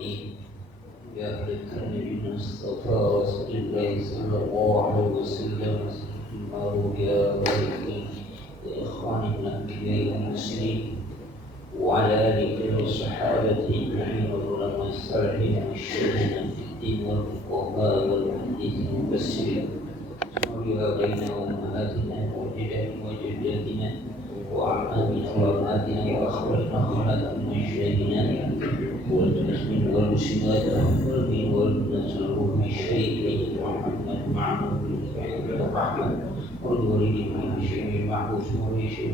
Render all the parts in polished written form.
العالمين يا النبي المصطفى رسول الله صلى الله عليه وسلم يا بارك لإخواننا الأنبياء والمسلمين وعلى آله وصحابته أجمعين والعلماء الصالحين والشيخين في الدين والفقهاء والمحدثين والمفسرين وبها بين أمهاتنا وجداتنا وأعمامنا وأمهاتنا وأخواتنا وأخواتنا ومشايخنا والمسلمين والمسلمات والمؤمنين والمسلمين بشيء محمد معه بالرحمة والوالدين بشيء معه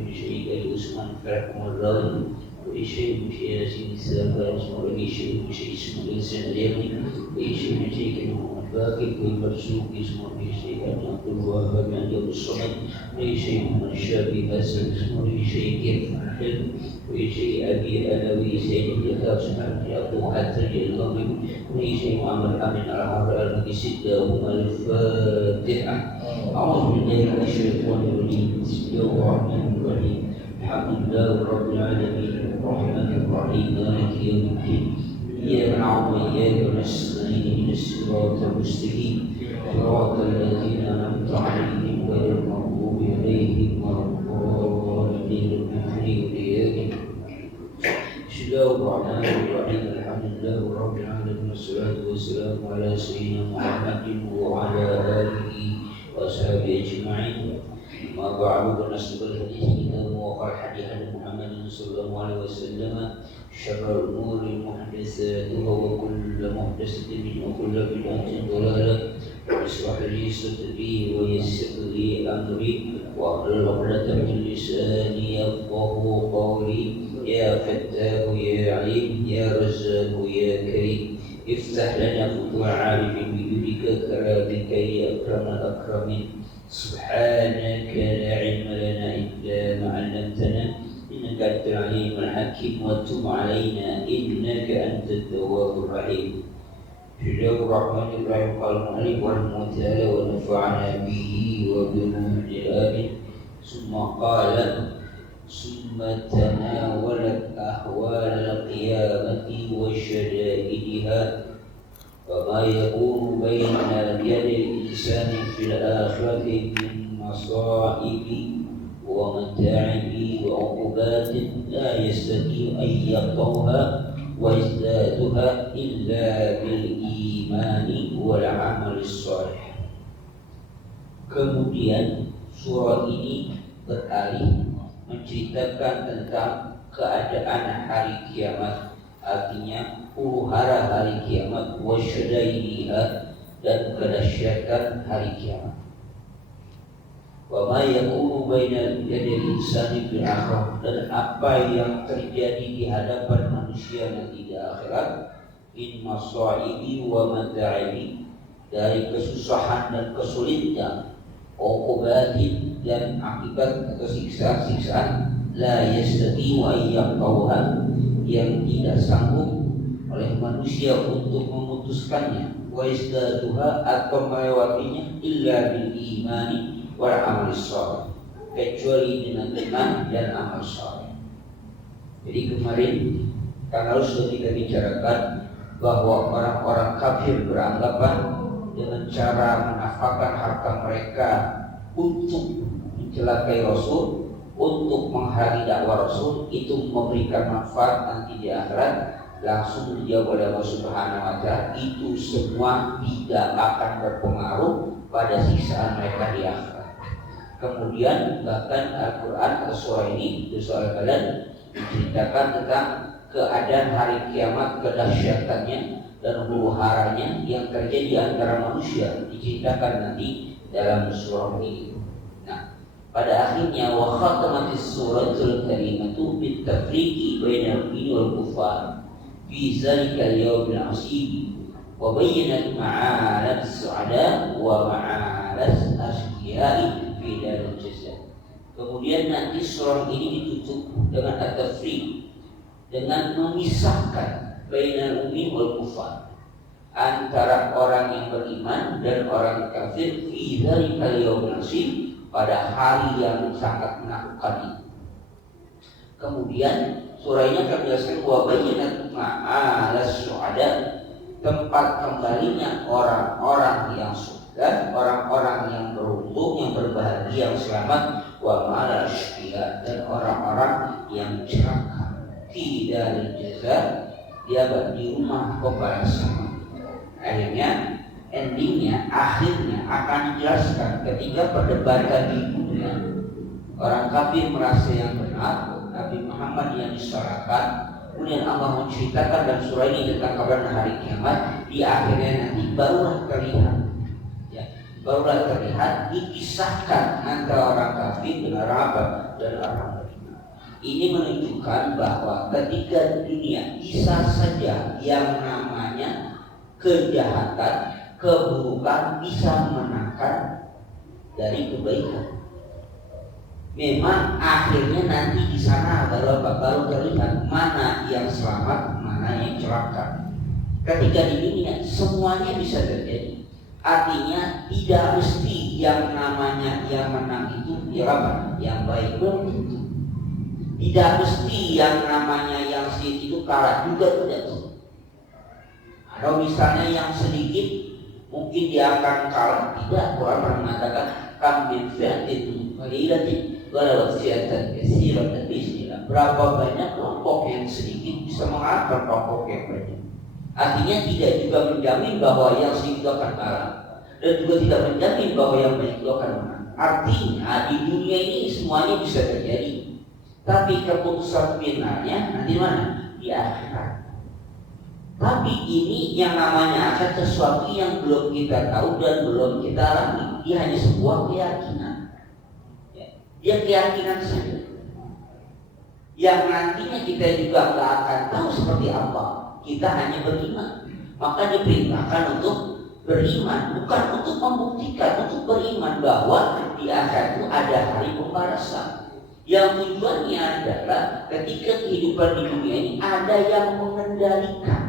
بشيء العثمان فرحكم الله وشيء ياسين السابع وشيء اسمه الإنسان اليمني وشيء باقي والمرسوق اسمه شيء عبد الوهاب عند الصمد شيء من الشافعي حسن اسمه شيء كيف الحلم وشيء أبي ألوي سيد الإخلاص أبو حتى الغرب وشيء محمد أمين الحرة الذي سده الفاتحة أعوذ بالله من الشيطان الرجيم بسم الله الرحمن الرحيم الحمد لله رب العالمين الرحمن الرحيم مالك يوم الدين إياك نعبد وإياك نستعين اهدنا الصراط المستقيم صراط الذين أنعمت عليهم غير المغضوب عليهم ولا الضالين آمين. بسم الله الرحمن الرحيم الحمد لله رب العالمين والصلاة والسلام على سيدنا محمد وعلى آله وأصحابه أجمعين. ما بعد فنسبة الحديث كتاب وقال حديث محمد صلى الله عليه وسلم شر الأمور محدثاتها وكل محدثة وكل بدعة ضلالة واشرح لي صدري ويسر لي أمري واحلل عقدة من لساني يفقهوا قولي يا فتاه يا عليم يا رزاق يا كريم افتح لنا فتوح عارف بجودك كرامك يا أكرم الأكرمين. سبحانك لا علم لنا إلا ما علمتنا إنك أنت العليم الحكيم وتب علينا إنك أنت التواب الرحيم. بسم الله الرحمن الرحيم قال المؤلف رحمه تعالى ونفعنا به وبروح آمين. ثم قال ثم تناولت أحوال القيامة وشدائدها وما يكون بين يد الإنسان في الآخرة من مصائب ومتاعب وعقوبات لا يستطيع أن يقضوها ويزدادها إلا بالإيمان والعمل الصالح. Kemudian surah ini beralih menceritakan tentang keadaan hari kiamat, artinya huru-hara hari kiamat, wasyadaidiha dan kedahsyatan hari kiamat. Wa ma yakunu baina yadil insani fil akhirah, dan apa yang terjadi di hadapan manusia nanti di akhirat, in masaibi wa mataibi, dari kesusahan dan kesulitan, uqubatin dan akibat atau siksaan, la yastati'u an yaqtauha, yang tidak sanggup oleh manusia untuk memutuskannya, wa isdaduha atau melewatinya, illa bil imani wal amal salih, kecuali dengan iman dan amal salih. Jadi kemarin karena sudah kita bicarakan bahwa orang-orang kafir beranggapan dengan cara menafkahkan harta mereka untuk mencelakai Rasul, untuk menghalangi dakwah Rasul, itu memberikan manfaat nanti di akhirat. Langsung dijawab oleh Allah Subhanahu wa Ta'ala, itu semua tidak akan berpengaruh pada siksaan mereka di akhirat. Kemudian bahkan Al-Quran atau surah ini, surah Al-Balad, menceritakan tentang keadaan hari kiamat, kedahsyatannya dan huru-haranya yang terjadi antara manusia, diceritakan nanti dalam surah ini. Nah, pada akhirnya wa khatamatis suratul karimatu bit tafriqi bainal mu'mini wal kufar fi zalikal yawmil 'asib wa bayyana ma'alat as-su'ada wa ma'alat asqiya'i fi daril jaza. Kemudian nanti surah ini ditutup dengan at-tafriq, dengan memisahkan bainal mu'min wal kufar, antara orang yang beriman dan orang kafir, fi dzalikal yaumil 'asib, pada hari yang sangat menakutkan ini. Kemudian surah ini akan menjelaskan bahwa bayyinat ma'alas su'ada, tempat kembalinya orang-orang yang sudah, orang-orang yang beruntung, yang berbahagia, yang selamat, wa ma'alas syqiya, dan orang-orang yang celaka. Tidak jaza, dia di rumah pembalasan. Akhirnya endingnya, akhirnya akan dijelaskan ketika perdebatan di dunia. Orang kafir merasa yang benar, Nabi Muhammad yang disalahkan. Kemudian Allah menceritakan dalam surah ini tentang kabar hari kiamat. Di akhirnya nanti barulah terlihat, ya, barulah terlihat dikisahkan antara orang kafir dengan apa dan orang beriman. Ini menunjukkan bahwa ketika dunia bisa saja yang namanya kejahatan, keburukan bisa menangkan dari kebaikan. Memang akhirnya nanti di sana baru terlihat mana yang selamat, mana yang celaka. Ketika di dunia semuanya bisa terjadi. Artinya tidak mesti yang namanya yang menang itu yang baik, belum tentu. Tidak mesti yang namanya yang sedikit itu kalah juga, tidak. Atau misalnya yang sedikit mungkin dia akan kalah, tidak. Quran pernah mengatakan kam min fi'atin qalilatin walawat fi'atan katsiratan bi'idznillah. Berapa banyak kelompok yang sedikit bisa mengalahkan kelompok yang banyak. Artinya tidak juga menjamin bahwa yang sedikit akan kalah, dan juga tidak menjamin bahwa yang banyak itu akan menang. Artinya di dunia ini semuanya bisa terjadi, tapi keputusan finalnya nanti mana? Di akhirat. Tapi ini yang namanya akan sesuatu yang belum kita tahu dan belum kita alami. Dia hanya sebuah keyakinan. Dia keyakinan saja. Yang nantinya kita juga nggak akan tahu seperti apa. Kita hanya beriman. Maka diperintahkan untuk beriman, bukan untuk membuktikan, untuk beriman bahwa di akhirat itu ada hari pembalasan. Yang tujuannya adalah ketika kehidupan di dunia ini ada yang mengendalikan.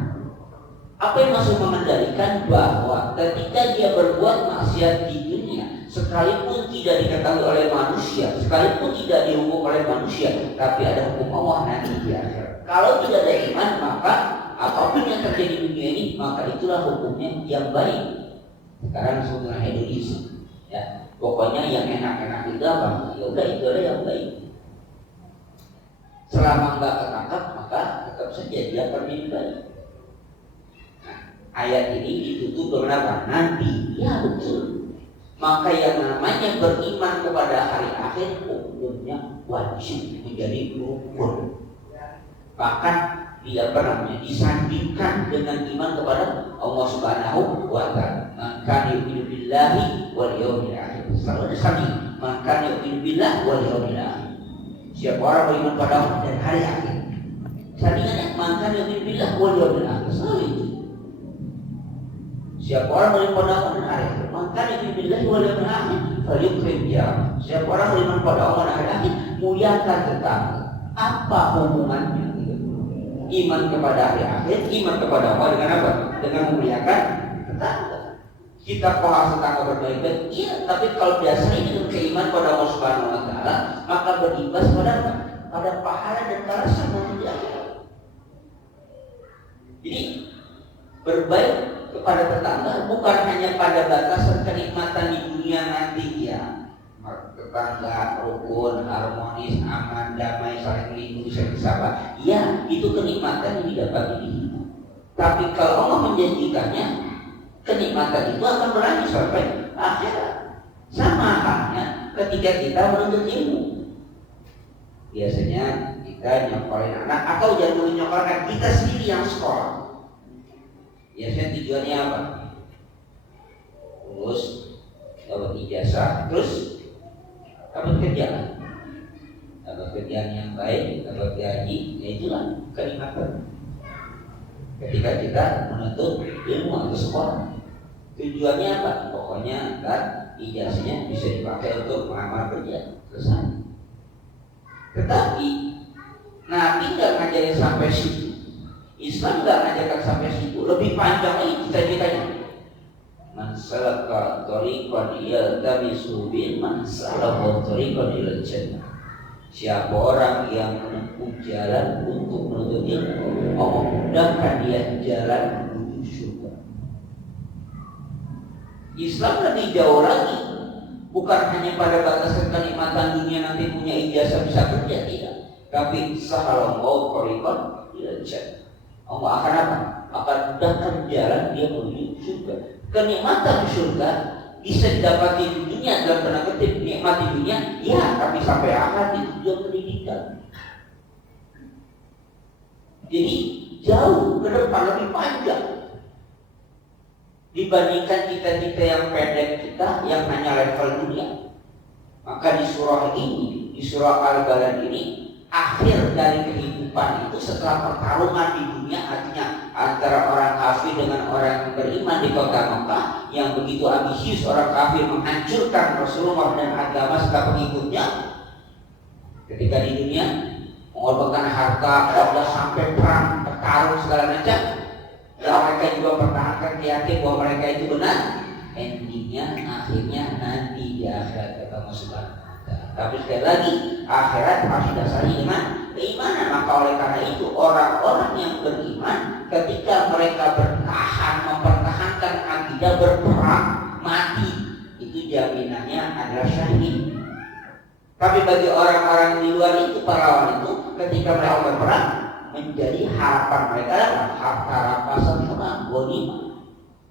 Apa yang maksud mengendalikan? Bahwa ketika dia berbuat maksiat di dunia, sekalipun tidak diketahui oleh manusia, sekalipun tidak dihukum oleh manusia, tapi ada hukum Allah nanti di akhirat. Kalau tidak ada iman, maka apapun yang terjadi di dunia ini, maka itulah hukumnya yang baik. Sekarang sebetulnya hedonisme, ya, pokoknya yang enak-enak itu apa? Ya udah, itu ada yang baik. Selama nggak ketangkap, maka tetap saja dia pergi baik. Ayat ini ditutup dengan apa? Nanti, ya betul. Maka yang namanya beriman kepada hari akhir hukumnya wajib menjadi rukun. Bahkan dia disandingkan dengan iman kepada Allah Subhanahu wa Ta'ala. Maka yu'minu billahi wal yawmil akhir. Selalu disanding. Maka yu'minu billahi wal yawmil akhir. Siapa orang beriman pada Allah dan hari akhir. Sandingannya maka yu'minu billahi wal yawmil akhir. Selalu itu. Siapa orang beriman pada Allah dan hari akhir, maka yu'minu billahi wal yawmil akhir falyukrim jarah. Siapa orang beriman pada Allah dan hari akhir, muliakan tetangga. Apa hubungannya? Iman kepada hari akhir, iman kepada Allah dengan apa? Dengan memuliakan tetangga. Kita paham tetangga berbaik-baik, iya. Tapi kalau dasarnya dengan keiman pada Allah Subhanahu wa Ta'ala, maka berimbas pada apa? Pada pahala dan balasan nanti di akhirat. Jadi berbaik kepada tetangga bukan hanya pada batasan kenikmatan di dunia nanti, ya. Tetangga rukun, harmonis, aman, damai, saling melindungi, saling bersahabat. Ya, itu kenikmatan yang didapat di hidup. Tapi kalau Allah menjanjikannya, kenikmatan itu akan berlanjut sampai akhirat. Sama halnya ketika kita menuntut ilmu. Biasanya kita nyokolin anak, atau jangan menyokolkan kita sendiri yang sekolah. Biasanya tujuannya apa? Terus dapat ijazah, terus dapat kerjaan yang baik, dapat gaji, ya itulah kenikmatan. Ketika kita menuntut ilmu atau sekolah, tujuannya apa? Pokoknya kan ijazahnya bisa dipakai untuk melamar kerja, selesai. Tetapi Nabi nggak ngajarin sampai situ, Islam nggak ngajarkan sampai situ, lebih panjang lagi cita-citanya. Man salaka thariqan yaltamisu bihi man salaka thariqan ilal jannah. Siapa orang yang menempuh jalan untuk menuntut ilmu, Allah mudahkan dia jalan menuju surga. Islam lebih jauh lagi, bukan hanya pada batas kenikmatan dunia nanti punya ijazah bisa kerja, tidak. Tapi sahalau maut korikon tidak bisa. Allah akan apa? Akan mudahkan jalan dia menuju surga. Kenikmatan surga bisa didapati di dunia dalam tanda kutip nikmat di dunia, ya, tapi sampai akhirat itu juga pendidikan. Jadi jauh ke depan, lebih panjang dibandingkan cita-cita yang pendek kita yang hanya level dunia. Maka di surah ini, di surah Al-Balad ini, akhir dari kehidupan itu setelah pertarungan di dunia, artinya antara orang kafir dengan orang yang beriman di kota Mekah yang begitu ambisius, orang kafir menghancurkan Rasulullah dan agama serta pengikutnya. Ketika di dunia mengorbankan harta, sudah sampai perang, bertarung segala macam, dan mereka juga pertahankan keyakinan bahwa mereka itu benar. Endingnya, akhirnya nanti di akhirat ketemu Subhanahu. Tapi sekali lagi, akhirat harus didasari dengan keimanan. Maka oleh karena itu orang-orang yang beriman ketika mereka bertahan, mempertahankan akidah, berperang, mati, itu jaminannya adalah syahid. Tapi bagi orang-orang di luar itu, pahlawan itu, ketika mereka berperang, menjadi harapan mereka adalah harta rampasan perang, ghanimah.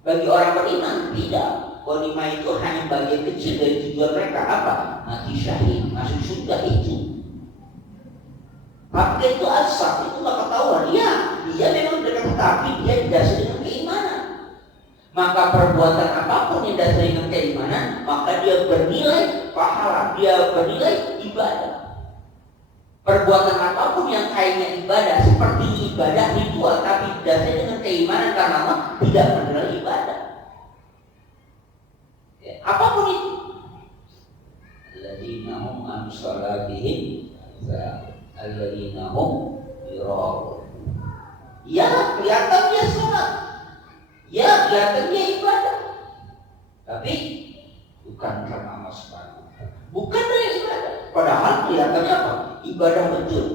Bagi orang beriman tidak. Ghanimah itu hanya bagian kecil dari tujuan mereka. Apa? Mati syahid, masuk surga itu. Maka itu asal, itu gak ketahuan. Ya, dia memang dekat, tapi dia didasari dengan keimanan. Maka perbuatan apapun yang didasari dengan keimanan, maka dia bernilai pahala, dia bernilai ibadah. Perbuatan apapun yang kayaknya ibadah, seperti ibadah ritual, tapi didasari dengan keimanan karena Allah, tidak bernilai ibadah. Ya, apapun itu. Alladzina hum an salatihim alladzina hum yura'un. Ya, kelihatan dia salat. Ya, kelihatan dia ibadah. Tapi bukan karena Allah Subhanahu. Bukan dari ibadah. Padahal kelihatannya apa? Ibadah betul.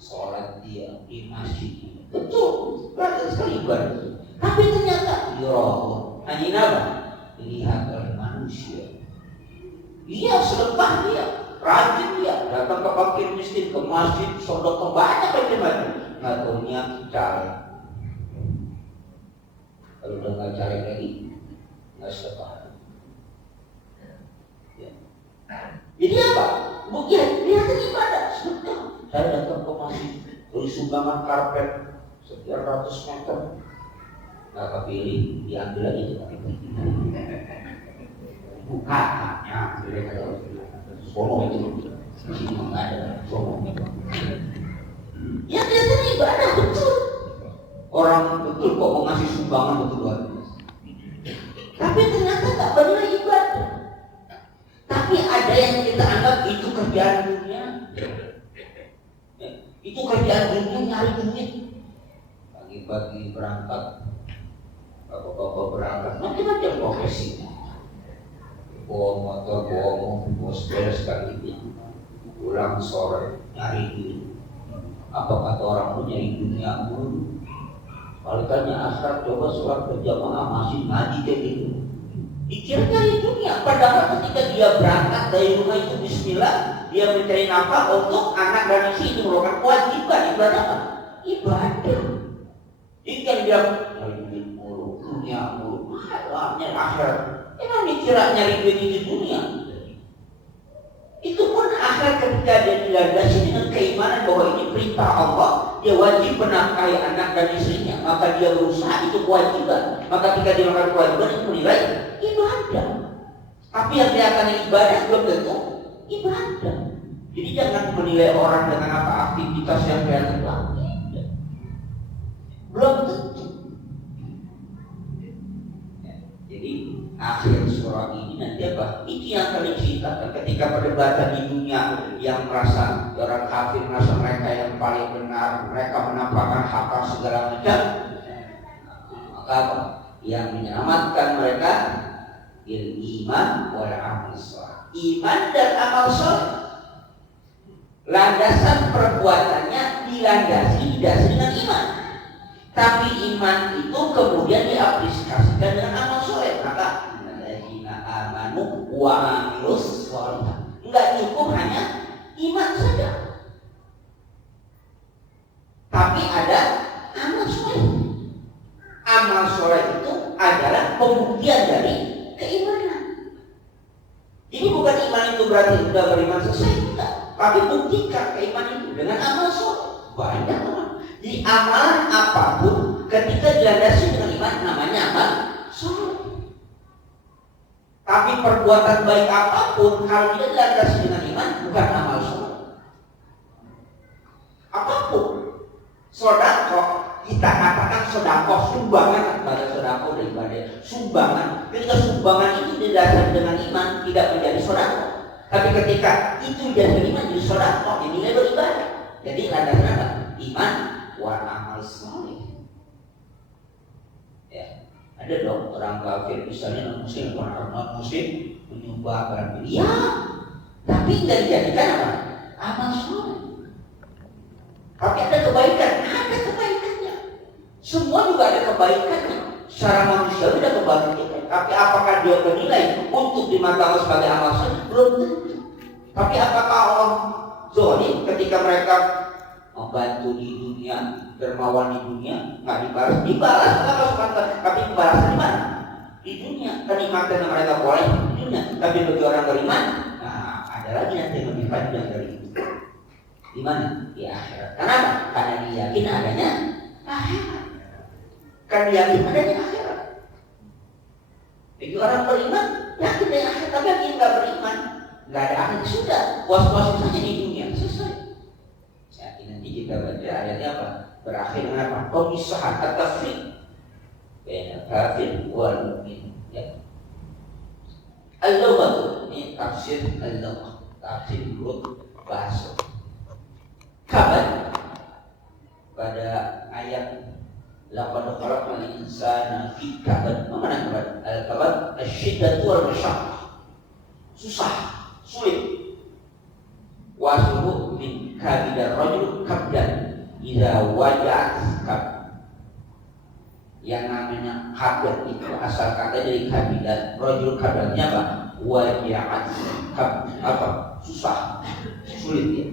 Salat dia di masjid. Betul. Kelihatan sekali ibadah. Tapi ternyata yura'un. Hanya apa? Dilihat oleh manusia. Dia sedekah, dia rajin, dia datang ke fakir miskin, ke masjid, sedekah banyak macam-macam. Nggak tahunya cari. Kalau udah nggak cari lagi, nggak sedekah. Ya. Jadi apa? Mungkin lihat ibadah sedekah. Saya datang ke masjid, beri sumbangan karpet sekian ratus meter. Nggak kepilih, diambil lagi tuh. Bukannya sombong itu sini nggak ada sombong. Ya kelihatannya ibadah betul. Orang betul kok mau ngasih sumbangan betul luar biasa. Tapi ternyata tak benar ibadah. Tapi ada yang kita anggap itu kerjaan dunia. Itu kerjaan dunia, nyari duit. Pagi-pagi berangkat, bapak-bapak berangkat, macam-macam profesi. Bawa motor, bawa mobil, bawa sepeda sekali, pulang sore nyari duit. Apa kata orang mau nyari dunia mulu? Kalau tanya akhirat, coba sholat berjamaah masih ngaji kayak gitu. Dikira nyari dunia, padahal ketika dia berangkat dari rumah itu bismillah, dia mencari nafkah untuk anak dan istri, itu merupakan kewajiban. Ibadah apa? Ibadah. Jika dia nyari duit mulu, dunia mulu, nyari akhirat. Emang dikira nyari duit di dunia? Itu pun akhirat ketika dia dilandasi dengan keimanan bahwa ini perintah Allah, dia wajib menafkahi anak dan istrinya, maka dia berusaha, itu kewajiban. Maka ketika dia melakukan kewajiban itu menilai ibadah. Tapi yang kelihatannya ibadah belum tentu ibadah. Jadi jangan menilai orang dengan apa aktivitas yang kelihatan belum tentu. Jadi akhir surah ini nanti apa? Itu yang kalian ceritakan ketika perdebatan di dunia yang merasa orang kafir, merasa mereka yang paling benar, mereka menampakkan harta segala macam. Maka apa? Yang menyelamatkan mereka iman wal amal saleh. Iman dan amal saleh. landasan perbuatannya didasari dengan iman. Tapi iman itu kemudian diaplikasikan dengan amal soleh. Maka alladzina amanu wa amilus sholihah. Enggak cukup hanya iman saja, tapi ada amal soleh. Amal soleh itu adalah pembuktian dari keimanan. Jadi bukan iman itu berarti sudah beriman selesai, enggak. Tapi buktikan keimanan itu dengan amal soleh. Banyak orang. Jadi amalan apapun ketika dilandasi dengan iman namanya amal soleh. Tapi perbuatan baik apapun kalau tidak dilandasi dengan iman bukan amal soleh. Apapun, sedekah kita katakan sedekah sumbangan kepada sedekah daripada sumbangan. Ketika sumbangan itu didasari dengan iman tidak menjadi sedekah. Tapi ketika itu jadi iman jadi sedekah, dinilai beribadah. Jadi landasan apa? Iman wa amal saleh. Ya, ada dong orang kafir misalnya non muslim menyembah barang ya, tapi nggak dijadikan apa? Amal saleh. Tapi ada kebaikannya. Semua juga ada kebaikannya. Secara manusia ada kebaikan. Tapi apakah dia bernilai untuk di mata Allah sebagai amal saleh? Belum tentu. Tapi apakah Allah zalim ketika mereka membantu di dunia, dermawan di dunia, nggak dibalas Allah subhanahu. Tapi pembalasan di mana? Di dunia. Kenikmatan yang mereka boleh di dunia. Tapi bagi orang beriman, nah ada lagi nanti yang lebih panjang dari itu. Di mana? Di akhirat. Kenapa? Karena diyakin adanya akhirat. Karena diyakin adanya akhirat. Bagi orang beriman, yakin adanya akhirat. Tapi yang nggak beriman, nggak ada akhirat, sudah puas-puasin saja di dunia, selesai. Nanti kita baca ayatnya apa? Berakhir dengan apa? Pemisahan at-tafriq baina kafir wal mu'min. Ya. Al-lughah ini tafsir al-lughah, tafsir huruf bahasa. Kabar pada ayat laqad khalaqnal insana fi kabad. Mana kabar? Al-kabad asy-syiddatu wal masyaqqah. Susah, sulit. Wasuhu min kabidar rajul kabdan idza waja'at kab. Yang namanya kabad itu asal kata dari kabidar rajul kabdannya apa? Waja'at kab, apa? Susah, sulit ya.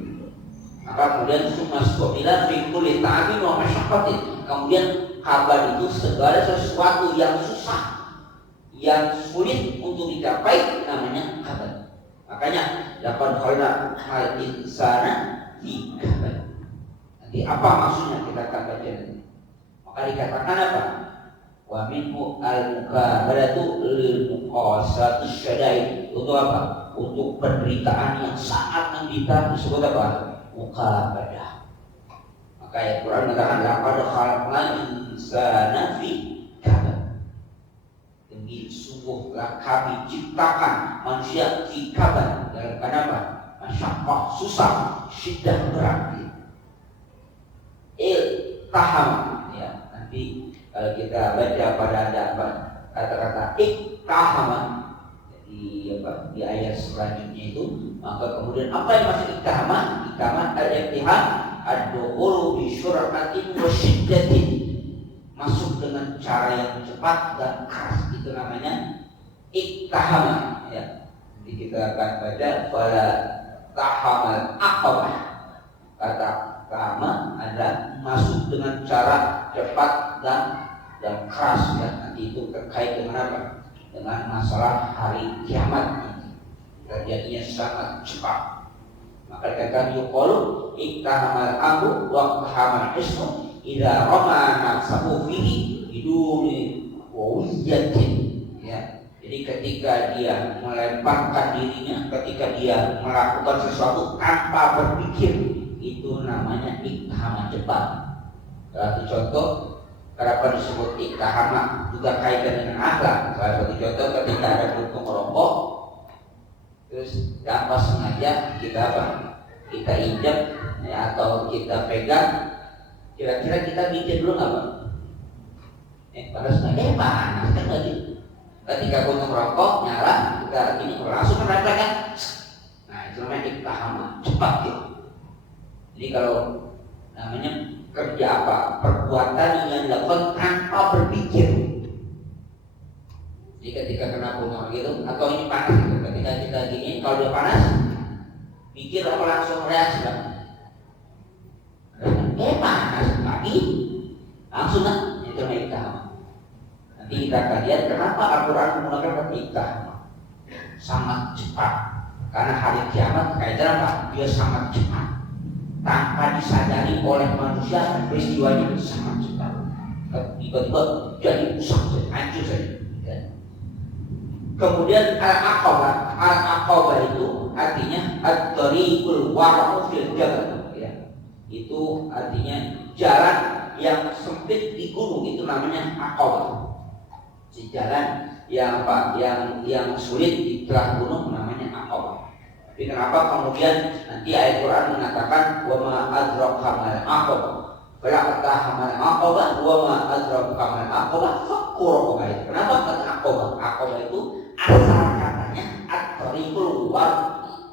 Maka kemudian sumasqobila fi kulli ta'abin wa masyaqqatin. Kemudian kabad itu segala sesuatu yang susah, yang sulit untuk dicapai namanya kabad. Makanya dapat khalaqal insana fi kabad. Nanti apa maksudnya kita akan baca nanti. Maka dikatakan apa? Wa minhu al-mukabadatu lil muqasati syada'id. Untuk apa? Untuk penderitaan yang sangat menderita disebut apa? Mukabadah. Maka ayat Quran mengatakan laqad khalaqal insana fi kabad. Demi sungguhlah kami ciptakan manusia fi kabad. Kenapa? Masyaqqah, susah, syiddah, berat. Taham ya. Nanti kalau kita baca pada ada apa kata-kata iktahama di ayat selanjutnya itu, maka kemudian apa yang masuk iktahama? Iktahama al-iktiham ad-dukhulu bi syur'atin wa syiddatin, masuk dengan cara yang cepat dan keras, itu namanya iktahama ya. Jadi kita akan baca fala tahamal aqabah. Kata kama adalah masuk dengan cara cepat dan keras ya. Nanti itu terkait dengan apa? Dengan masalah hari kiamat ini. Terjadinya sangat cepat. Maka kata yuqalu iktahamal amru wa tahamal ismu idza rama nafsahu fihi biduni wawiyatin ya. Jadi ketika dia melemparkan dirinya, ketika dia melakukan sesuatu tanpa berpikir, itu namanya iktahama cepat. Satu contoh kenapa disebut iktahama juga kaitan dengan akhlak. Salah satu contoh ketika ada puntung rokok, terus tanpa sengaja kita apa? Kita injak ya, atau kita pegang, kira-kira kita bikin dulu nggak Pak? Pada sengaja panas kan lagi. Ketika puntung rokok nyala, kita ini langsung refleks kan? Nah itu namanya iktahama cepat gitu. Jadi kalau namanya kerja apa, perbuatan yang dilakukan tanpa berpikir. Jadi ketika kena bunga gitu, atau ini panas gitu, ketika kita gini, kalau dia panas, pikir apa langsung reaksi lah. Panas lagi, langsung lah itu kita. Nanti kita akan lihat kenapa Al-Quran menggunakan kata iktiham sangat cepat. Karena hari kiamat kaitan apa? Dia sangat cepat, tanpa disadari oleh manusia, peristiwanya sangat cepat. Tiba-tiba jadi rusak, hancur saja. Kemudian al-aqabah itu artinya at-tariqul wara'u fil jabal, ya. Itu artinya jalan yang sempit di gunung, itu namanya aqabah. Jalan yang sulit di tengah gunung namanya aqabah. Tapi kenapa kemudian nanti ayat Quran mengatakan wa ma adraka mal aqabah? Berapatah aqabah wa ma adraka mal aqabah? Fakkur aqabah. Kenapa kata aqabah? Aqabah itu asal katanya at-tariqul war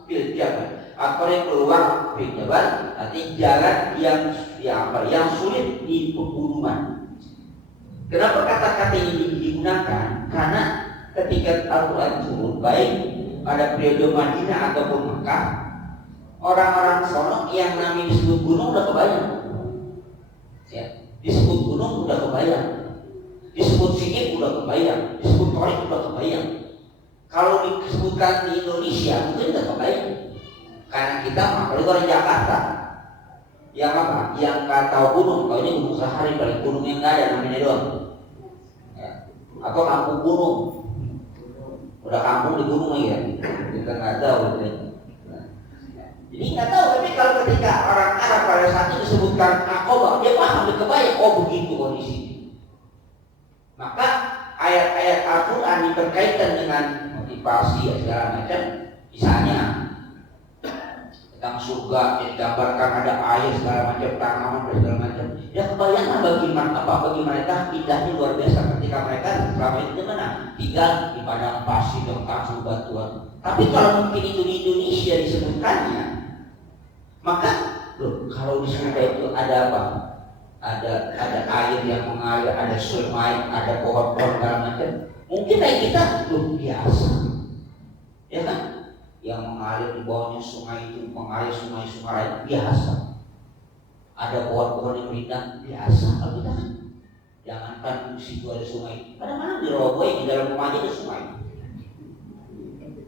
bil jabal. At-tariqul war bil jabal artinya jalan yang sulit di pegunungan. Kenapa kata-kata ini digunakan? Karena ketika Al-Quran turun, baik pada periode Madinah ataupun Mekah, orang-orang sono yang namanya disebut gunung udah kebayang, ya, disebut gunung udah kebayang, disebut singit udah kebayang, disebut torik udah kebayang. Kalau disebutkan di Indonesia mungkin udah kebayang, karena kita apalagi orang Jakarta yang apa? Yang nggak tahu gunung, taunya gunung sehari, paling gunung yang nggak ada namanya doang, ya. Atau kampung gunung, udah kampung di gunung ya, kita nggak tahu gitu. Jadi nggak tahu, tapi kalau ketika orang Arab pada saat itu disebutkan aqabah, dia paham, dia kebayang, oh begitu kondisi. Maka ayat-ayat Al-Quran yang berkaitan dengan motivasi segala macam, misalnya tentang surga yang digambarkan ada air segala macam, tanaman dan segala macam, ya kebayangkan bagi mereka indahnya luar biasa ketika mereka selama itu mana tinggal di padang pasir dan kasur batuan. Tapi kalau mungkin itu di Indonesia disebutkannya, maka loh, kalau di surga itu ada apa? Ada air yang mengalir, ada sungai, ada pohon-pohon segala macam. Mungkin kayak kita belum biasa, ya kan? Yang mengalir di bawahnya sungai itu mengalir sungai-sungai lain biasa. Ada pohon-pohon yang rindang biasa. Kalau kita kan jangankan di situ ada sungai, kadang-kadang di Roboy di dalam rumah aja ada sungai.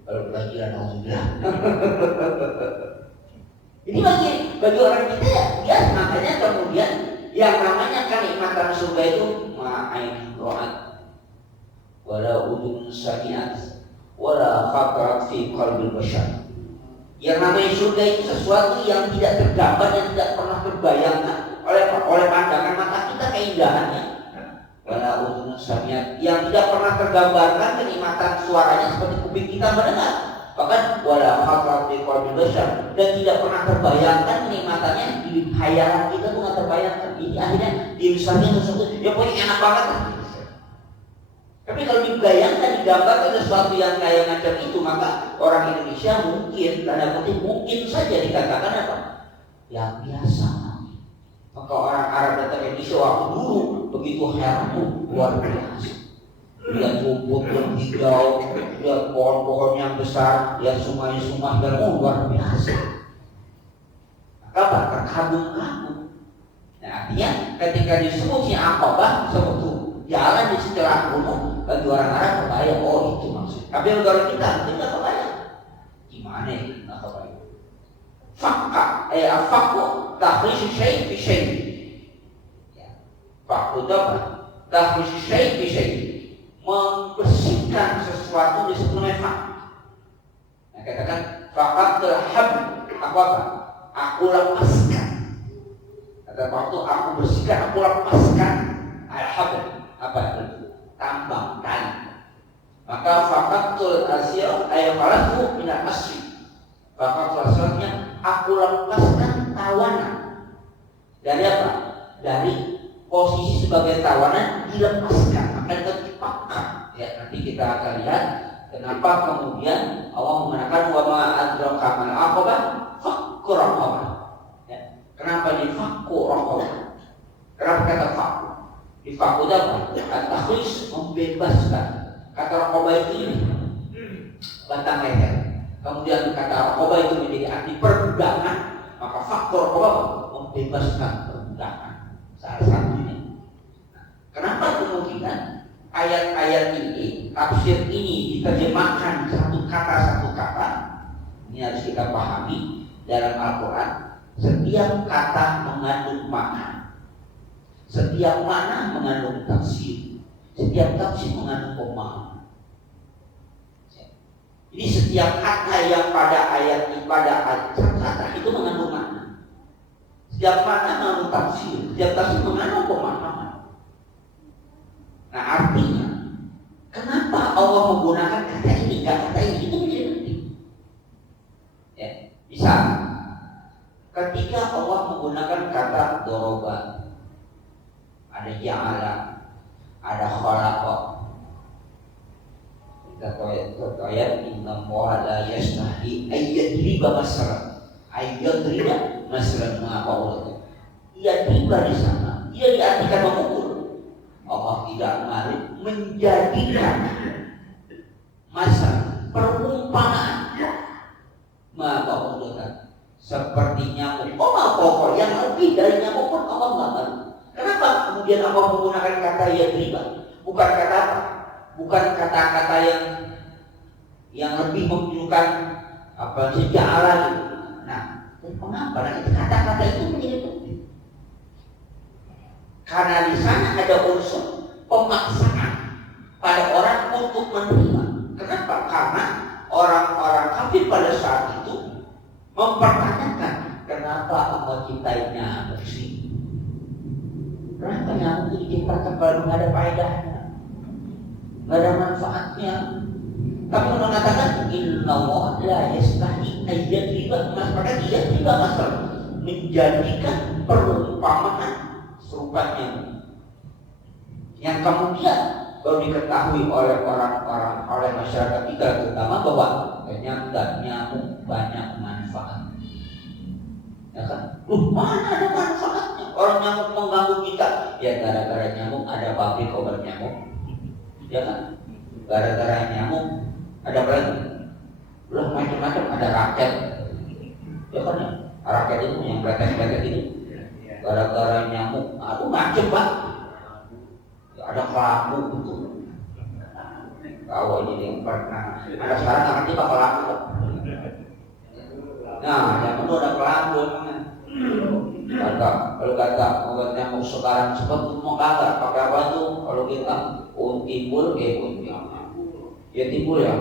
Kalau kebanjiran alhamdulillah. Ini bagi orang kita ya biasa. Makanya kemudian yang namanya kenikmatan surga itu ma'ain ro'at wala udun sami'at wala khatarat fi qalbil bashar. Yang namanya surga itu sesuatu yang tidak tergambar dan tidak pernah terbayangkan oleh pandangan mata kita keindahannya. Wala udun sami'at, yang tidak pernah tergambarkan kenikmatan suaranya seperti kuping kita mendengar. Bahkan wala khatarat fi qalbil bashar, dan tidak pernah terbayangkan kenikmatannya di khayalan kita pun nggak terbayangkan. Ini akhirnya misalnya sesuatu ya pokoknya enak banget lah. Tapi kalau dibayangkan, digambarkan sesuatu yang kayak macam itu, maka orang Indonesia mungkin, tanda kutip mungkin saja dikatakan apa? Yang biasa. Maka orang Arab datang ke Indonesia waktu dulu begitu heran, luar biasa. Lihat rumput yang hijau, lihat pohon-pohon yang besar, lihat sungai-sungai dan luar biasa. Maka apa? Terkagum-kagum. Nah, artinya ketika disebutnya aqabah, seperti jalan di setelah gunung, bagi orang Arab kebayang, oh itu maksud. Tapi bagi orang kita nggak kebayang. Gimana ya nggak kebayang? Fakku tahrish syai' fi syai'. Fakku itu apa? Tahrish syai' fi syai'. Membersihkan sesuatu disebut fak. Nah, katakan fakat terhab, aku apa? Aku lepaskan. Kata waktu aku bersihkan, aku lepaskan al-hab, apa itu? Tambang tali. Maka fakatul asyir ayyafalahu minal asri. Fakatul asyirnya aku lepaskan tawanan. Dari apa? Dari posisi sebagai tawanan dilepaskan. Maka itu dipakar. Ya, nanti kita akan lihat kenapa kemudian Allah mengatakan wa ma adraka mal aqabah fakkur aqabah. Ya. Kenapa difaku rokok? Kenapa kata faku? Difaku apa? At-takhlis, membebaskan. Kata rokobah itu ini batang leher. Kemudian kata rokobah itu menjadi arti perbudakan. Maka faktor rokobah membebaskan perbudakan. Salah satunya. Kenapa kemudian ayat-ayat ini, tafsir ini diterjemahkan satu kata, ini harus kita pahami dalam Al-Quran. Setiap kata mengandung makna, setiap makna mengandung tafsir, setiap tafsir mengandung pemahaman. Jadi setiap kata yang pada ayat ini, pada kata itu mengandung makna. Setiap makna mengandung tafsir, setiap tafsir mengandung pemahaman. Nah, artinya kenapa Allah menggunakan kata ini, kata ini, itu menjadi penting. Ya, bisa. Ketika Allah menggunakan kata doroba, ada ja'ala, ada khalaqa. Ayat inna Allah la yastahi ayyadriba masran, ayyadriba masran ma'aqawlah. Ia tiba di sana, ia diartikan mengukur. Allah tidak menarik menjadikan masa perumpamaan ma'aqawlah seperti nyamuk. Pokok yang lebih dari nyamuk pun Allah nggak mau. Kenapa kemudian Allah menggunakan kata yadriba? Bukan kata apa? Bukan kata-kata yang lebih menunjukkan apa sejarah gitu. Nah, mengapa? Nah, kata-kata itu menjadi penting. Karena di sana ada unsur pemaksaan pada orang untuk menerima. Kenapa? Karena orang-orang kafir pada saat itu mempertanyakan kenapa Allah ciptain nyamuk sih? Kenapa nyamuk itu diciptakan kalau nggak ada faedahnya? Nggak ada manfaatnya. Tapi mengatakan inna Allah la yastahi ayyadriba masal, dia tidak masal menjadikan perumpamaan serupanya yang kemudian baru diketahui oleh orang-orang, oleh masyarakat kita terutama bahwa ternyata nyamuk banyak manfaat. Ya kan? Mana ada manfaatnya? Orang nyamuk mengganggu kita. Ya gara-gara nyamuk ada pabrik obat nyamuk. Ya kan? Gara-gara nyamuk ada apa lagi? Belum macam-macam, ada raket. Ya kan ya? Raket itu yang raket-raket itu. Gara-gara nyamuk, aduh macam Pak. Ya, ada kelabu gitu. Tahu ini yang pernah. Ada sekarang nggak ngerti bakal kelabu. Nah, yang itu ada kelabu emangnya. Kalau kata obat nyamuk sekarang seperti mau kagak pakai apa tuh? Kalau kita timbul ya timbul ya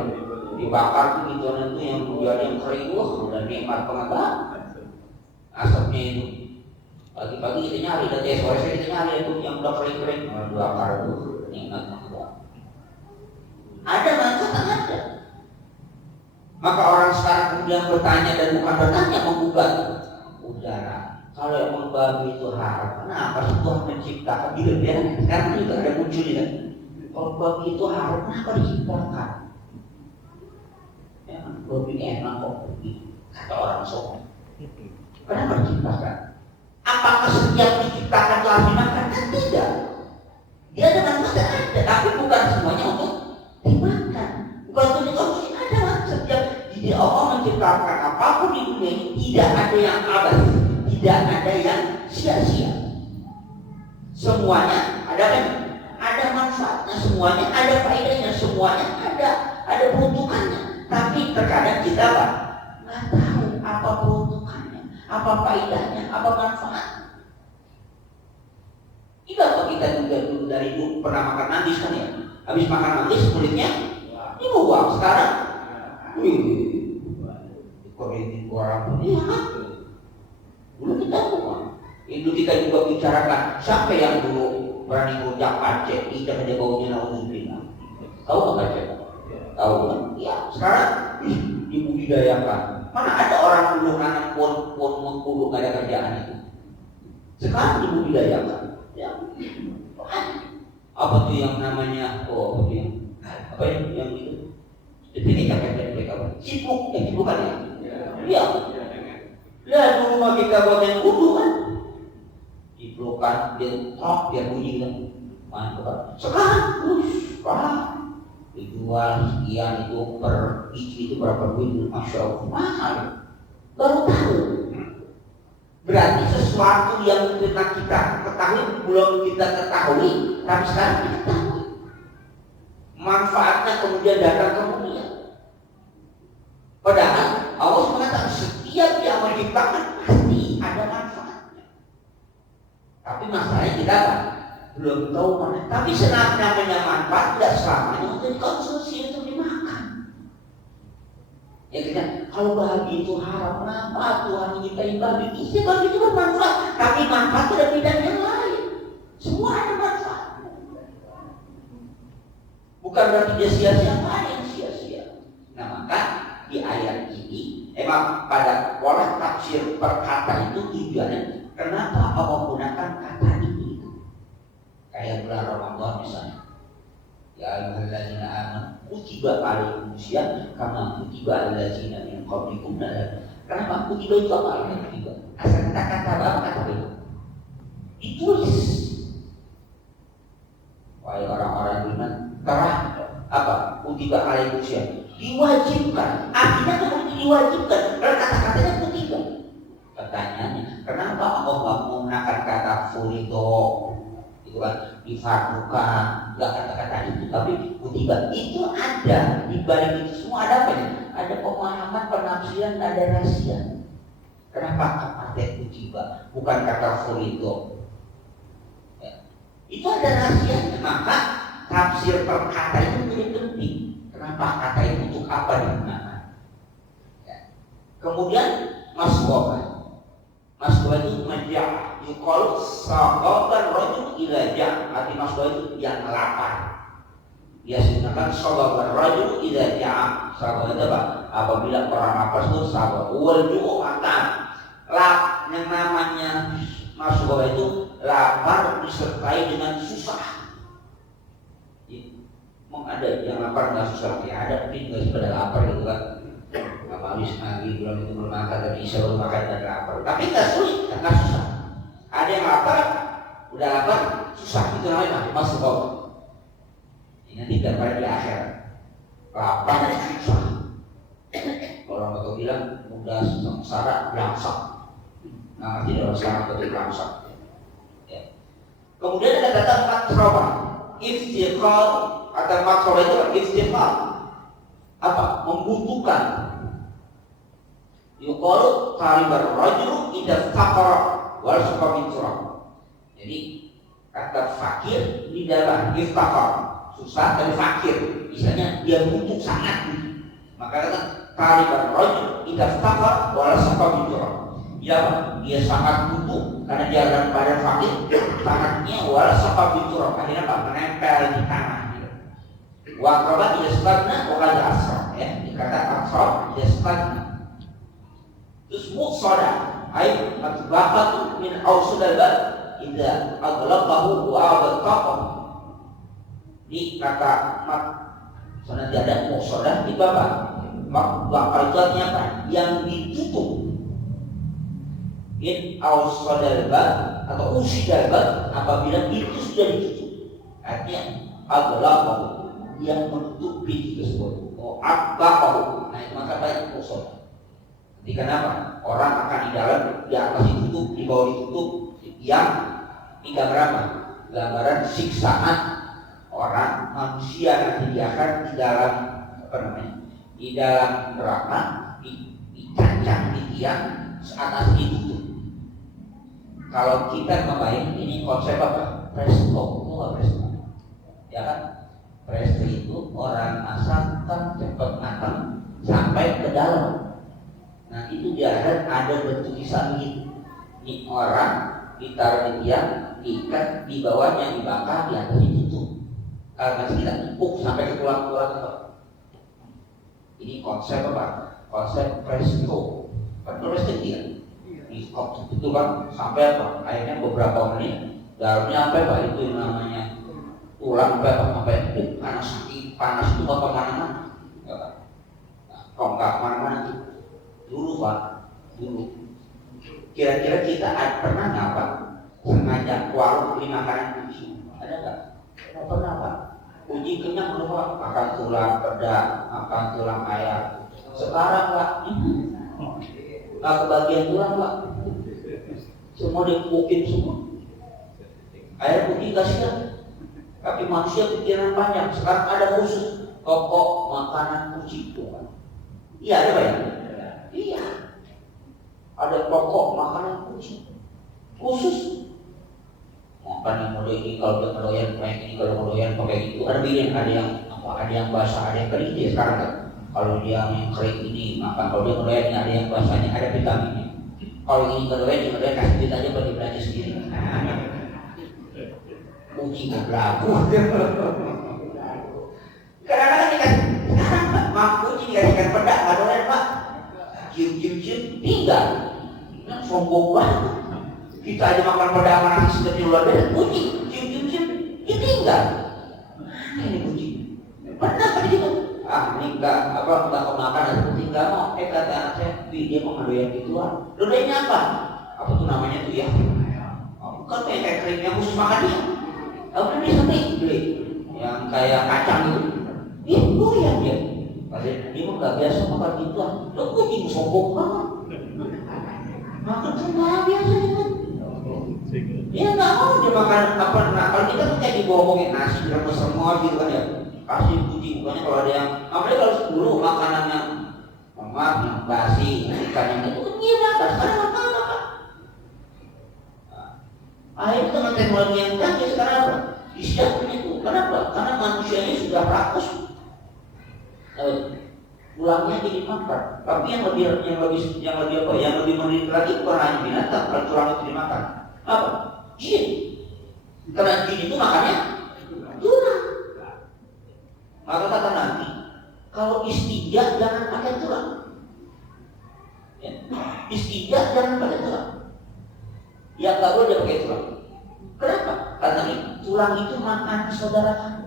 dibakar tuh gitu nanti yang menjadi yang kering, udah nikmat banget asapnya itu. Pagi-pagi kita nyari, dan sore kita nyari itu yang udah kering-kering, dibakar tuh nikmat banget. Ada manfaat ada. Maka orang sekarang kemudian bertanya dan bukan bertanya menggugat udara. Kalau emang babi itu haram, kenapa sih Tuhan menciptakan gitu ya? Sekarang juga ada muncul ya. Kalau babi itu haram, kenapa diciptakan? Ya, babi enak kok pergi, kata orang soal. Kenapa diciptakan? Apakah setiap diciptakan telah dimakan? Kan tidak. Dia ada manfaat ada, tapi bukan semuanya untuk dimakan. Bukan untuk dikonsumsi, ada setiap. Jadi Allah menciptakan apapun di dunia ini tidak ada yang abadi. Tidak ada yang sia-sia. Semuanya ada kan? Ada manfaatnya, semuanya ada faedahnya, semuanya ada peruntukannya. Tapi terkadang kita nggak tahu apa peruntukannya, apa faedahnya, apa manfaatnya. Ini apa kita juga dulu dari dulu pernah makan manggis kan ya? Habis makan manggis kulitnya dibuang. Sekarang, dikoretin orang ini kan? Dulu kita bukan. Dulu kita juga bicarakan siapa yang dulu berani ngujak Aceh, tidak ada baunya naudzubillah. Tahu nggak Aceh? Tahu kan? Ya, sekarang dibudidayakan. Mana ada orang dulu nanam pohon mengkudu nggak ada kerjaan itu. Sekarang dibudidayakan. Ya. Apa tuh yang namanya? Oh, apa yang itu? Jadi ini apa? Sibuk, bukan ya? Iya. Lah dulu mah kita buat yang kudu kan, kan dia bunyi kan, mantap. Sekarang dijual sekian itu per biji itu berapa duit, masya Allah mahal. Baru tahu. Berarti sesuatu yang kita ketahui belum kita ketahui, tapi sekarang kita tahu. Manfaatnya kemudian datang kemudian. Padahal Allah mengatakan setiap yang menciptakan pasti ada manfaatnya. Tapi masalahnya kita belum tahu mana. Tapi namanya manfaat tidak selamanya untuk dikonsumsi, untuk dimakan. Ya kita, kalau babi itu haram, kenapa Tuhan menyiptain babi? Iya, babi itu bermanfaat, tapi manfaat ada bidang yang lain. Semua ada manfaat. Bukan berarti dia sia-sia, ada yang sia-sia. Nah maka di ayat ini emang pada pola tafsir perkata itu tujuannya kenapa Allah gunakan kata ini. Kayak bulan Ramadan misalnya, ya ayyuhallazina amanu kutiba alaikumusiyam kama kutiba alallazina min qablikum. Kenapa kutiba itu apa? Kutiba asal kata-kata apa kata itu ditulis. Wahai orang-orang beriman, telah apa? Kutiba alaikumusiyam, diwajibkan. Artinya kemudian diwajibkan. Kalau kata-katanya kutiba. Pertanyaannya, kenapa Allah nggak menggunakan kata furido? Itu kan difardukan, nggak kata-kata itu, tapi kutiba itu ada di balik itu semua. Ada apa ya? Ada pemahaman, penafsiran, ada rahasia. Kenapa pakai kutiba bukan kata furido? Ya. Itu ada rahasianya. Maka tafsir perkata itu menjadi penting. Kenapa kata itu untuk apa digunakan? Ya. Kemudian masbah itu majah, yuqalu sababan rajul ila ja'. Arti masbah itu yang lapar. Dia gunakan sababan rajul ila ja'. Sabab itu apa? Apabila orang lapar itu sabab. Wal ju'u matan. Yang namanya masbah itu lapar disertai dengan susah. Ada yang lapar nggak susah, ya ada mungkin nggak sih pada lapar gitu kan. Apa habis pagi belum itu belum makan, tapi bisa belum makan dan lapar. Tapi nggak sulit, nggak susah. Ada yang lapar, udah lapar, susah. Itu namanya masuk bawah. Ini nanti gambar di akhir. Lapar susah. Orang bakal bilang mudah sengsara langsung. Nah, tidak harus sekarang betul langsung. Ya. Kemudian ada kata matroba, istiqal atau matroba itu istiqal. Apa? Membutuhkan. Yuqalu qaribar rajulu idza faqara wal suqamin turab. Jadi kata fakir di dalam iftaqar, susah dan fakir. Misalnya dia butuh sangat. Maka kata qaribar rajul idza faqara wal suqamin turab. Ya, dia sangat butuh karena dia dalam badan fakir, tangannya wal suqamin turab. Akhirnya apa? Menempel di tanah. Wa qarabat yasqatna wa qad asra, ya, dikata asra yasqatna. Terus muqsada ay matbaqatu min awsudal bab idza aghlaqahu wa abtaqahu. Di kata mat sana ada muqsada di bawah. Matbaqah itu artinya apa? Yang ditutup. In awsudal bab atau usidal bab apabila itu sudah ditutup. Artinya aghlaqahu, yang menutup pintu tersebut. Oh, abtaqahu. Nah, itu maka baik muqsada. Jadi kenapa? Orang akan di dalam, di atas ditutup, di bawah ditutup, yang ini gambaran apa? Gambaran siksaan orang manusia nanti dia akan di dalam di dalam neraka, dicancang di tiang, atas ditutup. Kalau kita membayang ini konsep apa? Presto, presto, ya kan? Presto itu orang masakan cepat matang sampai ke dalam. Nah itu di akhirat ada bentuk kisah begitu. Ini orang ditaruh di tiang, diikat, di bawahnya dibakar, di atas ditutup. Kalau masih kita empuk sampai ke tulang-tulang. Ini konsep apa? Konsep presto. Presto dia. Di kok itu kan sampai apa? Akhirnya beberapa menit dalamnya sampai apa? Itu yang namanya tulang sampai empuk karena saking panas itu apa mana-mana. Kalau nggak mana-mana itu. Dulu Pak, dulu kira-kira kita pernah nggak Pak sengaja warung beli makanan kucing? Ada nggak? Nggak pernah Pak. Kucing kenyang belum Pak? Makan tulang pedang, makan tulang ayam. Sekarang Pak, nggak kebagian tulang Pak. Semua dipukin semua. Air putih kasihan. Tapi manusia pikiran panjang. Sekarang ada khusus toko makanan kucing Pak. Iya ada Pak ya? Iya. Ada toko makanan kucing khusus. Makan yang model ini, kalau udah doyan kayak ini, kalau mau doyan pakai gitu. Ada yang ada yang basah, ada yang kering dia sekarang kan. Kalau dia yang kering ini makan, kalau dia doyan ada yang basahnya, ada vitaminnya. Kalau ini doyan kasih duit aja buat belanja sendiri. Kucing nggak berlaku. Kadang-kadang dikasih sekarang Pak, kucing dikasihkan pedang, nggak doyan Pak. Cium tinggal. Nah, sombong banget. Kita aja makan pedang nasi sudah di luar beda, kucing cium, dia tinggal. Mana ini kucing? Pernah kan gitu? Ini enggak kemakan ada kucing enggak mau. Kata anak saya, dia mau ngadoyan gituan. Doyannya apa? Apa tuh namanya tuh ya? Bukan kayak keringnya khusus makan dia. Apa ini sering beli yang kayak kacang gitu. Iya, doyan dia. Padahal dia mah nggak biasa makan gituan. Lo kucing sombong banget. Makan semua biasa gitu. Dia nggak mau dia makan apa. Nah kalau kita tuh kayak dibohongin nasi berapa semua gitu kan ya. Kasih kucing bukannya kalau ada yang. Apalagi kalau dulu makanan yang maaf yang basi, ikan yang itu kan ngira kan sekarang makan apa? Akhirnya dengan teknologi yang canggih sekarang apa? Disiapkan itu. Kenapa? Karena manusianya sudah rakus. Tulangnya jadi makan. Tapi yang lebih menderita lagi bukan hanya binatang. Kalau tulang itu dimakan, apa? Jin. Karena jin itu makannya tulang. Maka kata Nabi, kalau istinja jangan pakai tulang. Ya. Istinja jangan pakai tulang. Yang nggak boleh dia pakai tulang. Kenapa? Karena tulang itu makan saudara kamu.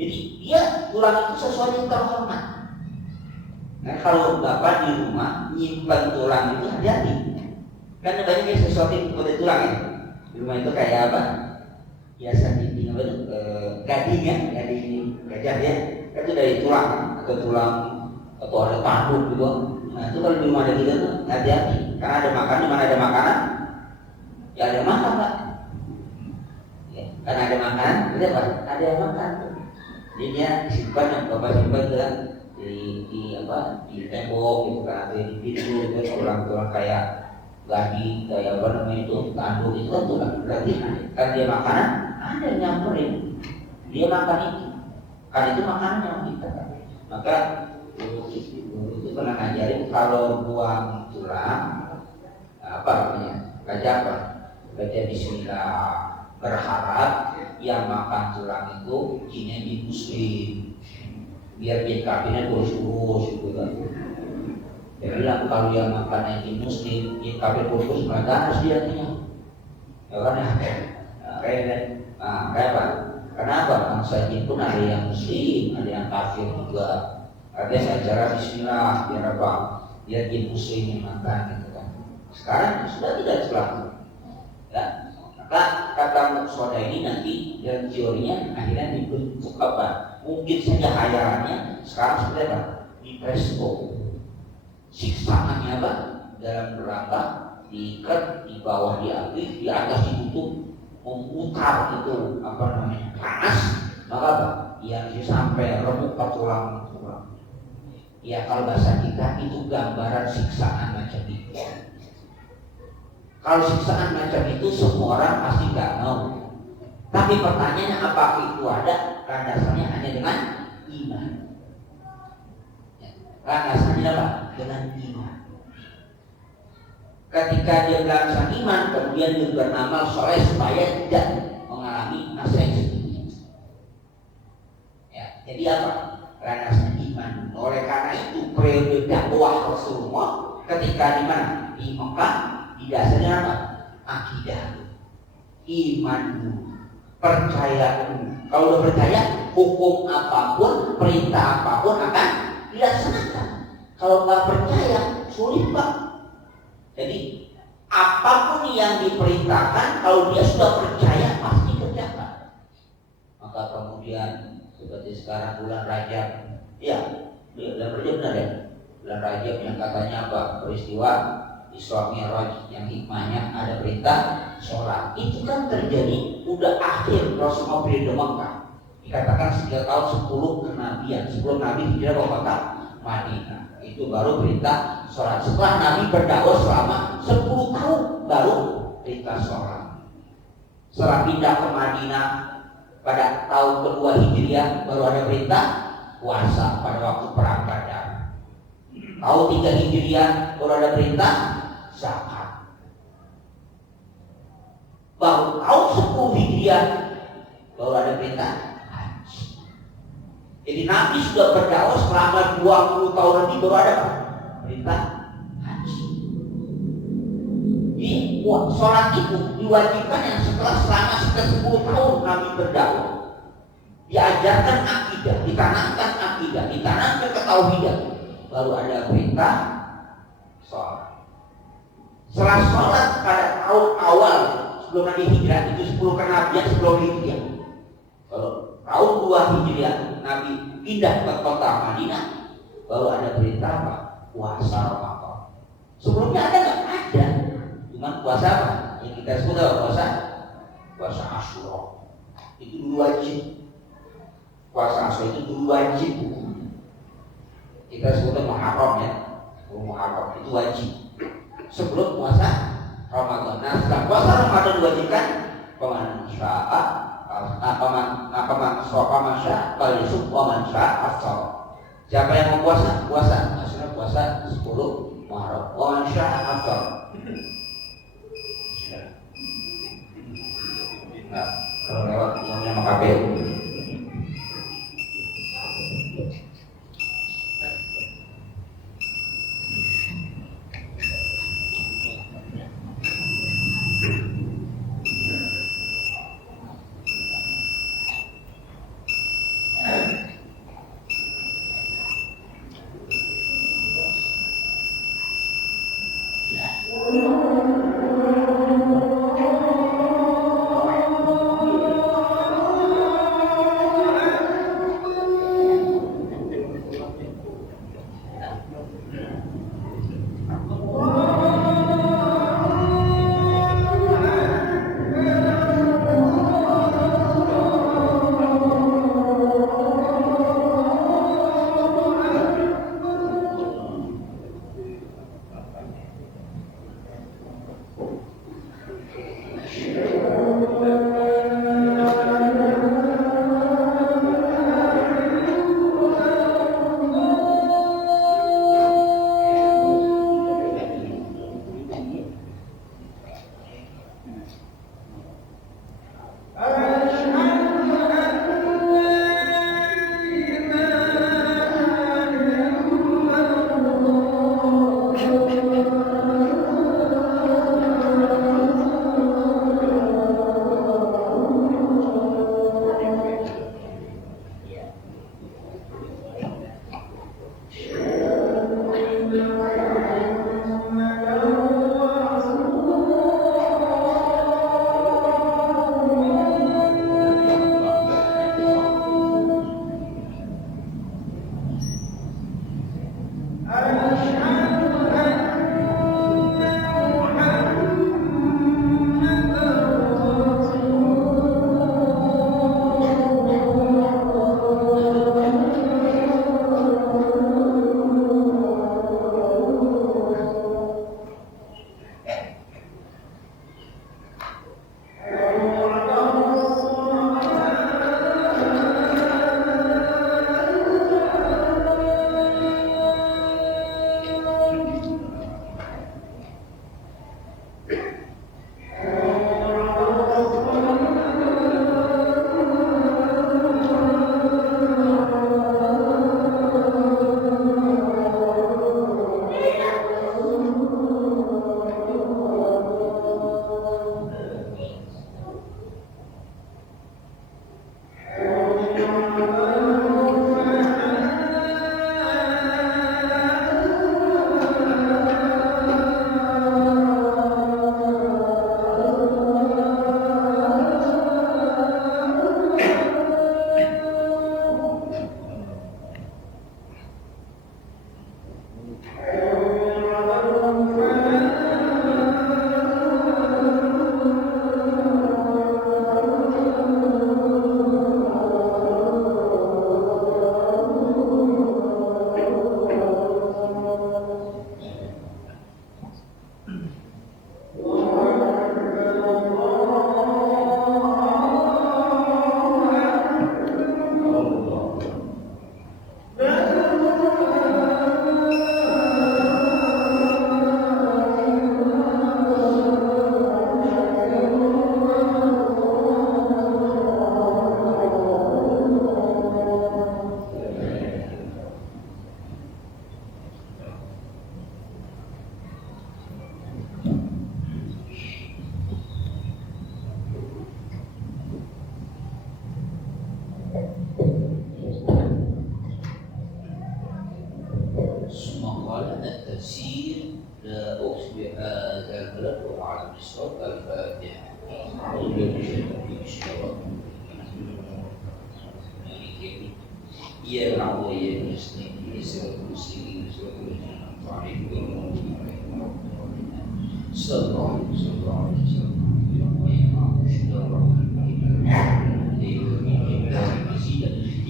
Jadi dia tulang itu sesuatu yang terhormat. Nah kalau bapak di rumah nyimpan tulang itu hati-hati. Kan banyak sesuatu yang pada tulang ya. Di rumah itu kayak apa? Biasa di apa itu? Gading ya, gading gajah ya. Itu dari tulang atau ada tanduk gitu. Nah itu kalau di rumah ada kita tuh hati-hati. Karena ada makanan, mana ada makanan, ya ada makan Pak. Ya, karena ada makanan, lihat Pak, ada yang makan. Jadi dia simpan yang bapak simpan kan di tembok gitu kan, atau di pintu gitu, tulang-tulang kayak gading, kayak apa namanya itu tanduk itu kan tulang. Berarti kan dia makanan, ada yang nyamperin, dia makan itu, kan itu makanan yang kita kan. Maka itu pernah ngajarin kalau buang tulang apa namanya, baca bismillah, berharap yang makan tulang itu jinnya di muslim, biar dia kafirnya kurus-kurus gitu kan. Dia bilang kalau yang makan yang muslim, dia kafir kurus malah ganas dia artinya. Ya kan ya? Kayak apa? Kenapa? Bangsa jin pun ada yang muslim, ada yang kafir juga. Ada yang cara bismillah, biar apa? Biar jin muslim yang makan gitu kan. Sekarang sudah tidak seperti ya. Maka kata Muqtada ini nanti dalam teorinya akhirnya dibentuk apa? Mungkin saja hayalannya sekarang seperti apa? Di presto. Siksaannya apa? Dalam neraka, diikat, di bawah diapi, di atas ditutup, memutar itu apa namanya? Panas. Maka apa? Yang sampai remuk ke tulang-tulang. Ya kalau bahasa kita itu gambaran siksaan macam itu. Kalau siksaan macam itu semua orang pasti nggak mau. Tapi pertanyaannya apakah itu ada? Karena dasarnya hanya dengan iman. Karena dasarnya apa? Dengan iman. Ketika dia melaksanakan iman, kemudian dia beramal soleh supaya tidak mengalami masa yang sedih. Ya, jadi apa? Karena dasarnya iman. Oleh karena itu periode dakwah Rasulullah ketika di mana? Di Mekah. Dasarnya apa? Akidah, iman, percaya. Kalau udah percaya, hukum apapun, perintah apapun akan dilaksanakan. Kalau nggak percaya, sulit Pak. Jadi apapun yang diperintahkan, kalau dia sudah percaya pasti kerjakan. Maka kemudian seperti sekarang bulan Rajab, ya bulan Rajab benar ya, bulan Rajab yang katanya apa, peristiwa Isra Mi'raj yang hikmahnya ada perintah sholat, itu kan terjadi udah akhir Rasulullah periode Mekah, dikatakan 3 tahun 10 kenabian sebelum Nabi hijrah ke Mekah Madinah, itu baru perintah sholat. Setelah Nabi berdakwah selama 10 tahun baru perintah sholat. Setelah pindah ke Madinah pada tahun kedua Hijriah baru ada perintah puasa pada waktu perang Badar. Tahun 3 Hijriah baru ada perintah zakat. Baru tahun 10 Hijriah baru ada perintah haji. Jadi Nabi sudah berdakwah selama 20 tahun lebih baru ada perintah haji. Jadi sholat itu diwajibkan yang setelah selama 10 tahun Nabi berdakwah. Diajarkan akidah, ditanamkan akidah, ditanamkan ketauhidan, baru ada perintah sholat. Setelah sholat pada tahun awal sebelum Nabi hijrah, itu 10 kenabian sebelum hijrah. Kalau tahun 2 hijriah Nabi pindah ke kota Madinah, baru ada perintah apa? Puasa Ramadan. Sebelumnya ada nggak? Ada. Cuman puasa apa? Yang kita sebut apa? Puasa Asyura. Itu dulu wajib. Puasa Asyura itu dulu wajib. Kita sebutnya Muharram ya. Muharram itu wajib. Sebelum puasa Ramadan. Nah, setelah puasa Ramadan diwajibkan paman sya'a, paman sya'a, balisuk paman sya'a asal. Siapa yang mau puasa? Puasa. Maksudnya puasa 10 Muharram. Paman sya'a asal. Nah, kalau lewat umumnya sama KPU. ثم قال التفسير لا أقسم بهذا البلد وأعلم بالصوت الفاتحة. Ya Allah ya Muslim, ya Muslim,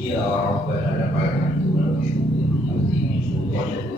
Ya Rabbana lakal hamdu wal syukru azim sultanak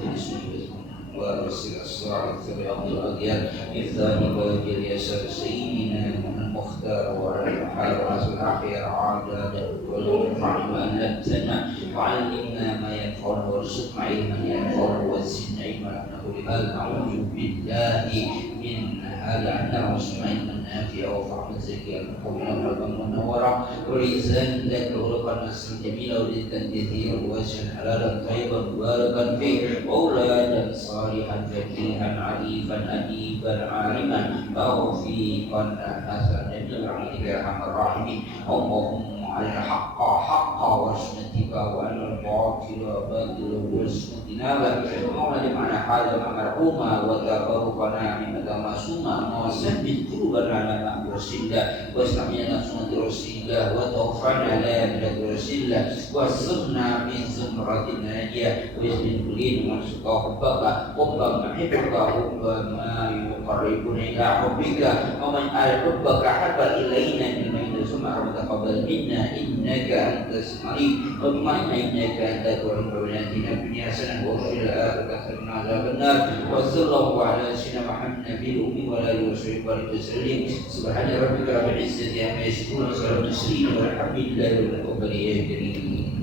wa rasul as-salat sab'al aghyar ifdani wa jil yasar sayyidina al-mukhtar wa al-hal rasul akhir adad wal rahman lana wa'allimna ma yanfa'una warzuqna ilman yanfa'una wa zidna ilman na'udzu billahi min hada wasma'il نافع وفهم زكي المقبول قلبا منورا ولسان ذاك خلقا نسلا جميلا ورزقا كثيرا واسعا حلالا طيبا مباركا فيه واولادا صالحا فقيها عريفا اديبا عالما توفيقا حسنا برحمتك يا ارحم الراحمين اللهم على الحق حقا وارزقنا اتباعه وعلى الباطل باطلا وارزقنا اجتنابه اللهم اجعلنا هذا مرحوما وتبركنا نعمه معصوما وثبت قلوبنا على معبد رسول الله واستعملنا سنه رسول الله وتوفنا على مله رسول الله وارزقنا من زمرة الناجية ويسمن كلين وارزقنا حبك حبا محبك حبا ما يقربنا الى حبك ومن حبك حب الينا من ثم تقبل منا انك انت السميع واطمئن انك انت تعلم بولاتنا الدنيا حسنه وفي الاخره حسنه عذاب النار وصلى الله على سيدنا محمد النبي الامي وعلى اله وصحبه وسلم سبحان ربك رب العزه عما يصفون وسلام المرسلين والحمد لله رب العالمين.